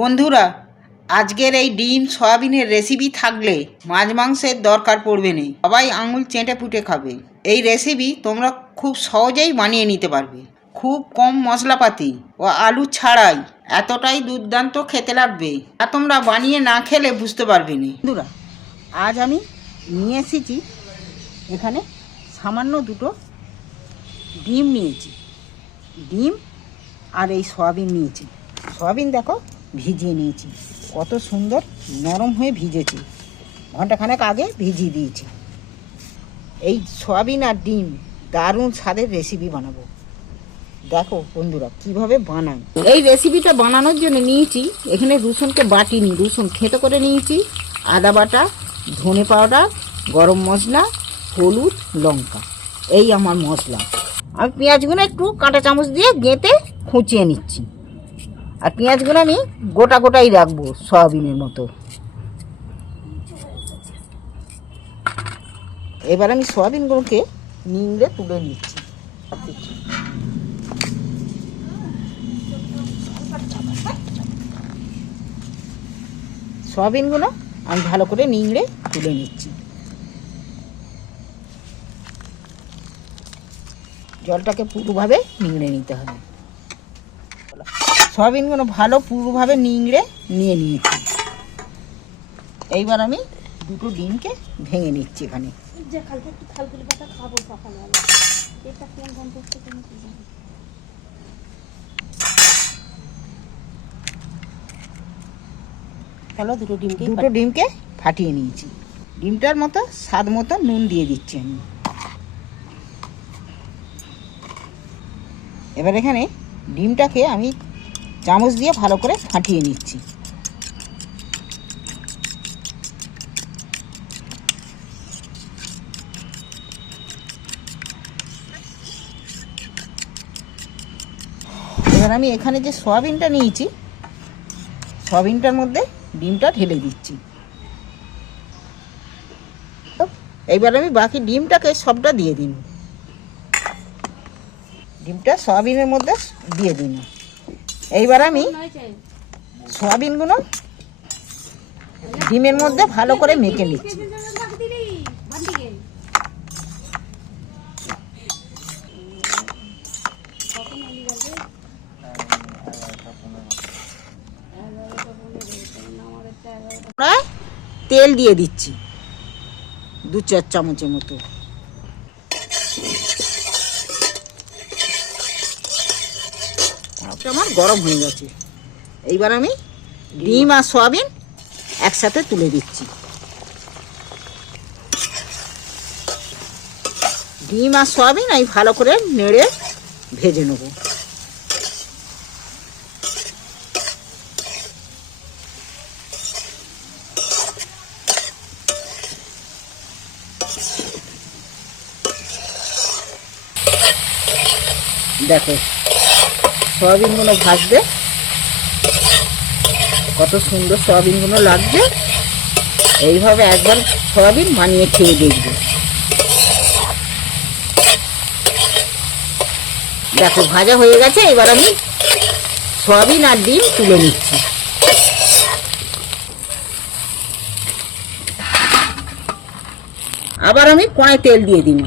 বন্ধুরা, আজকের এই ডিম সয়াবিনের রেসিপি থাকলে মাছ মাংসের দরকার পড়বে না। সবাই আঙুল চেটে পুটে খাবে। এই রেসিপি তোমরা খুব সহজেই বানিয়ে নিতে পারবে। খুব কম মশলাপাতি ও আলু ছাড়াই এতটাই দুর্দান্ত খেতে লাগবে আর তোমরা বানিয়ে না খেলে বুঝতে পারবে না। বন্ধুরা, আজ আমি নিয়ে এসেছি এখানে সামান্য দুটো ডিম নিয়েছি। ডিম আর এই সয়াবিন নিয়েছি। সয়াবিন দেখো ভিজিয়ে নিয়েছি। কত সুন্দর নরম হয়ে ভিজেছে। ঘন্টাখানেক আগে ভিজিয়ে দিয়েছি। এই সয়াবিন আর ডিম দারুণ স্বাদের রেসিপি বানাবো। দেখো বন্ধুরা, কীভাবে বানাই। এই রেসিপিটা বানানোর জন্য নিয়েছি, এখানে রসুনকে বাটিনি রসুন খেতে করে নিয়েছি, আদা বাটা, ধনে পাউডার, গরম মশলা, হলুদ, লঙ্কা। এই আমার মশলা। আমি পেঁয়াজগুলো একটু কাঁটা চামচ দিয়ে গেঁতে খুঁচিয়ে নিচ্ছি। আর পেঁয়াজগুলো আমি গোটা গোটাই রাখব সয়াবিনের মতো। এবার আমি সয়াবিনগুলোকে নিংড়ে তুলে নিচ্ছি। সয়াবিনগুলো আমি ভালো করে নিংড়ে তুলে নিচ্ছি। জলটাকে পুরোভাবে নিংড়ে নিতে হবে। সয়াবিনগুলো ভালো পুরোভাবে নিংড়ে নিয়ে নিয়েছি। এইবার আমি দুটো ডিমকে ভেঙে নিচ্ছি এখানে। দুটো ডিমকে দুটো ডিমকে ফাটিয়ে নিয়েছি। ডিমটার মতো স্বাদ মতো নুন দিয়ে দিচ্ছি আমি। এবার এখানে ডিমটাকে আমি চামচ দিয়ে ভালো করে ফাটিয়ে নিচ্ছি। এবার আমি এখানে যে সয়াবিনটা নিয়েছি, সয়াবিনটার মধ্যে ডিমটা ঢেলে দিচ্ছি। এইবার আমি বাকি ডিমটাকে সবটা দিয়ে দিন। ডিমটা সয়াবিনের মধ্যে দিয়ে দিন। এইবার আমি সয়াবিনগুলো ডিমের মধ্যে ভালো করে মেখে নিচ্ছি। তেল দিয়ে দিচ্ছি, দু চার চামচের মতো। তারপরে আমার, গরম হয়ে গেছে। এইবার আমি ডিম আর সয়াবিন একসাথে তুলে দিচ্ছি। ডিম আর সয়াবিন আমি ভালো করে নেড়ে ভেজে নেব। দেখো সয়াবিনগুলো ভাজবে। কত সুন্দর সয়াবিনগুলো লাগবে। এইভাবে একবার সয়াবিন বানিয়ে খেয়ে দেখবে। দেখো, ভাজা হয়ে গেছে, এবার আমি সয়াবিন আর ডিম তুলে নিচ্ছি। আবার আমি কড়াই তেল দিয়ে দিই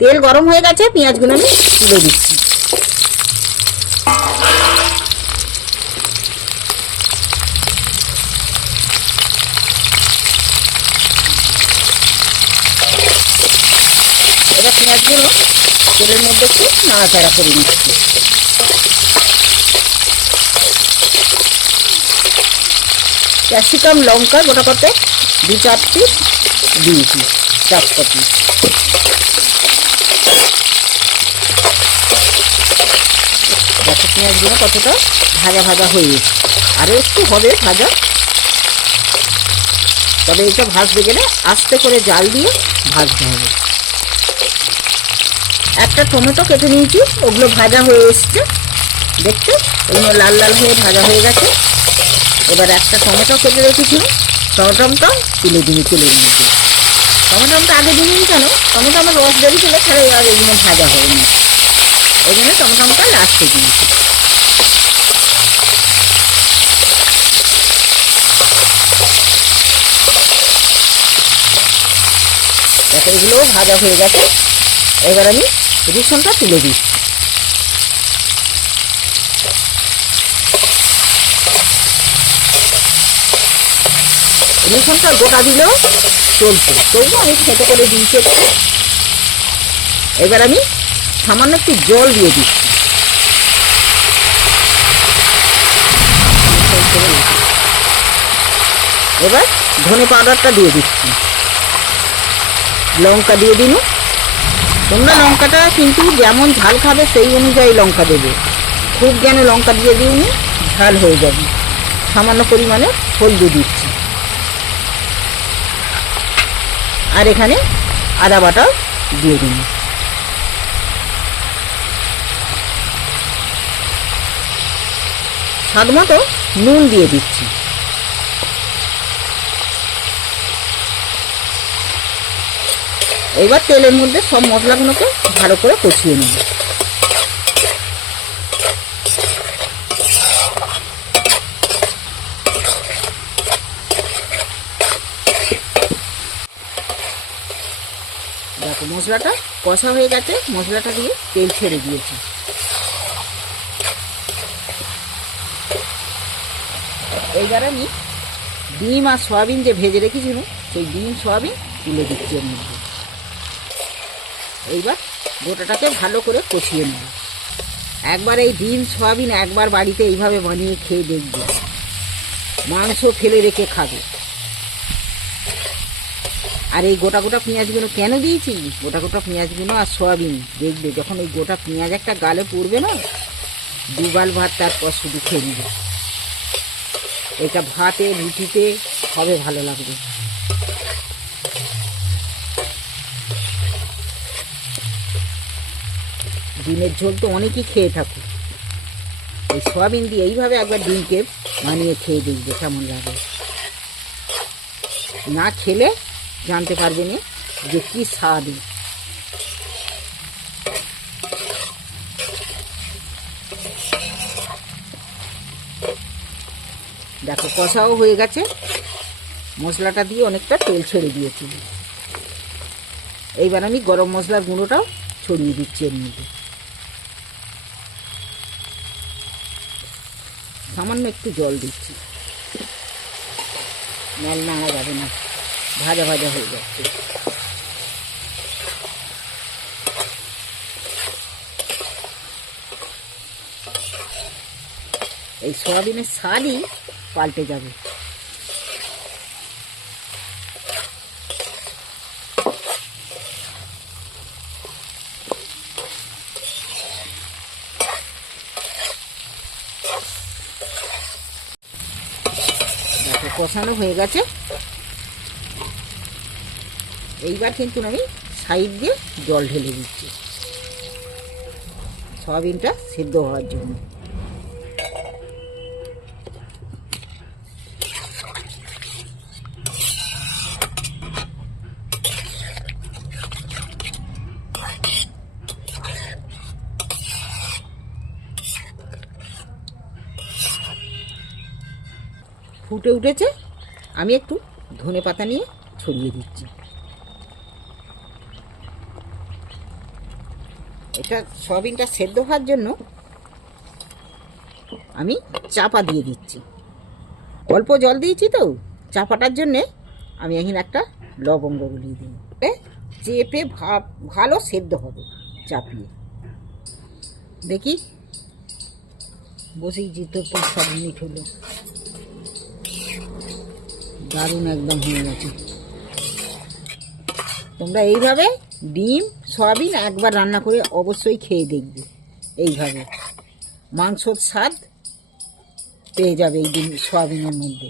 তেল গরম হয়ে গেছে, পেঁয়াজগুলো আমি তুলে দিচ্ছি এবার পেঁয়াজগুলো তেলের মধ্যে একটু নাড়াচাড়া করে নিচ্ছি। ক্যাপসিকাম, লঙ্কা, গোটা কত দু চার পিস দিয়েছি চার পিস দেখো পেঁয়াজগুলো কতটা ভাজা ভাজা হয়ে গেছে। আরও একটু হবে ভাজা। তবে এটা ভাজতে গেলে আস্তে করে জাল দিয়ে ভাজতে হবে। একটা টমেটো কেটে নিয়েছি, ওগুলো ভাজা হয়ে এসছে। দেখছ? ওগুলো লাল লাল হয়ে ভাজা হয়ে গেছে। এবার একটা টমেটো কেটে রেখেছিলাম টমেটমটা তুলে দিই, তুলে নিয়েছি টমেটমটা আগে দিন কেন? টমেটো আমার রস বেরিয়েছিল ছাড়া এবার এগুলো ভাজা হয়নি। ওই জন্য টমেটমটা লাস্টে দিয়েছি। এগুলোও ভাজা হয়ে গেছে। এবার আমি রসুনটা তুলে দিচ্ছি রসুনটা গোটা দিলেও চলছে। তবু আমি খেতে করে দিয়েছি একটু। এবার আমি সামান্য একটু জল দিয়ে দিচ্ছি। এবার ধনে পাউডারটা দিয়ে দিচ্ছি। লঙ্কা দিয়ে দিন। তোমরা লঙ্কাটা কিন্তু যেমন ঝাল খাবে, সেই অনুযায়ী লঙ্কা দেবে। খুব যেন লঙ্কা দিয়ে দিইনি ঝাল হয়ে যাবে। সামান্য পরিমাণে হলদি দিচ্ছি। আর এখানে আদা বাটাও দিয়ে দিন। স্বাদ মতো নুন দিয়ে দিচ্ছি। এবার তেলের মধ্যে সব মশলাগুলোকে ভালো করে কষিয়ে নেব। দেখো, মশলাটা কষা হয়ে গেছে, মশলাটা দিয়ে তেল ছেড়ে দিয়েছি। এইবার আমি ডিম আর সয়াবিন যে ভেজে রেখেছিল সেই ডিম, সয়াবিন তুলে দিচ্ছি এর মধ্যে। এইবার গোটাটাকে ভালো করে কষিয়ে নেব। একবার এই ডিম, সয়াবিন একবার বাড়িতে এইভাবে বানিয়ে খেয়ে দেখবে। মাংস ফেলে রেখে খাবে। আর এই গোটা গোটা পেঁয়াজগুলো কেন দিয়েছি? গোটা গোটা পেঁয়াজগুলো আর সয়াবিন দেখবে। যখন ওই গোটা পেঁয়াজ একটা গালে পড়বে না দুবাল ভাত তারপর শুধু খেয়ে নিবে। এটা ভাতে, রুটিতে সবে ভালো লাগবে। ডিমের ঝোল তো অনেকেই খেয়ে থাকো এই সয়াবিন দিয়ে এইভাবে একবার ডিমকে বানিয়ে খেয়ে দেখবে কেমন লাগে। না খেলে জানতে পারবে না যে কি স্বাদ। দেখো কষাও হয়ে গেছে। মশলাটা দিয়ে অনেকটা তেল ছেড়ে দিয়েছি। এইবার আমি গরম মশলার গুঁড়োটাও ছড়িয়ে দিচ্ছি এর মধ্যে। সামান্য একটু জল দিচ্ছি। নল নাড়া যাবে না। ভাজা ভাজা হয়ে যাচ্ছে। এই সয়াবিনের স্বাদই পাল্টে যাবে দেখো কষানো হয়ে গেছে। এইবার কিন্তু আমি সাইড দিয়ে জল ঢেলে দিচ্ছি। সয়াবিনটা সিদ্ধ হওয়ার জন্য। ফুটে উঠেছে, আমি একটু ধনে পাতা নিয়ে ছড়িয়ে দিচ্ছি। এটা সয়াবিনটা সেদ্ধ হওয়ার জন্য আমি চাপা দিয়ে দিচ্ছি। অল্প জল দিয়েছি তো, চাপাটার জন্যে আমি এখন একটা লবঙ্গ গুলিয়ে দিই। চেপে ভালো সেদ্ধ হবে চাপিয়ে। দেখি, বসেই পাঁচ সাত মিনিট হলো। দারুণ একদম হয়ে গেছে। তোমরা এইভাবে ডিম, সয়াবিন একবার রান্না করে অবশ্যই খেয়ে দেখবে। এইভাবে। মাংসর স্বাদ পেয়ে যাবে এই ডিম, সয়াবিনের মধ্যে।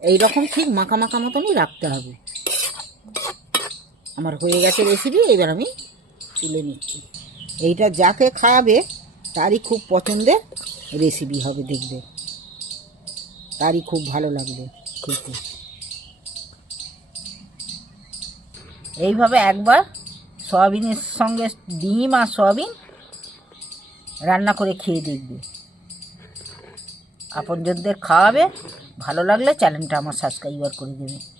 এই রকম ঠিক মাখা মাখা মতনই রাখতে হবে। আমার হয়ে গেছে রেসিপি এবার আমি তুলে নিচ্ছি। এইটা যাকে খাওয়াবে, তারই খুব পছন্দের রেসিপি হবে দেখবে। তারই খুব ভালো লাগবে খেতে। এইভাবে একবার সয়াবিনের সঙ্গে ডিম আর সয়াবিন রান্না করে খেয়ে দেখবে। আপনজনদের খাওয়াবে, ভালো লাগলে চ্যানেলটা আমার সাবস্ক্রাইবার করে দেবে।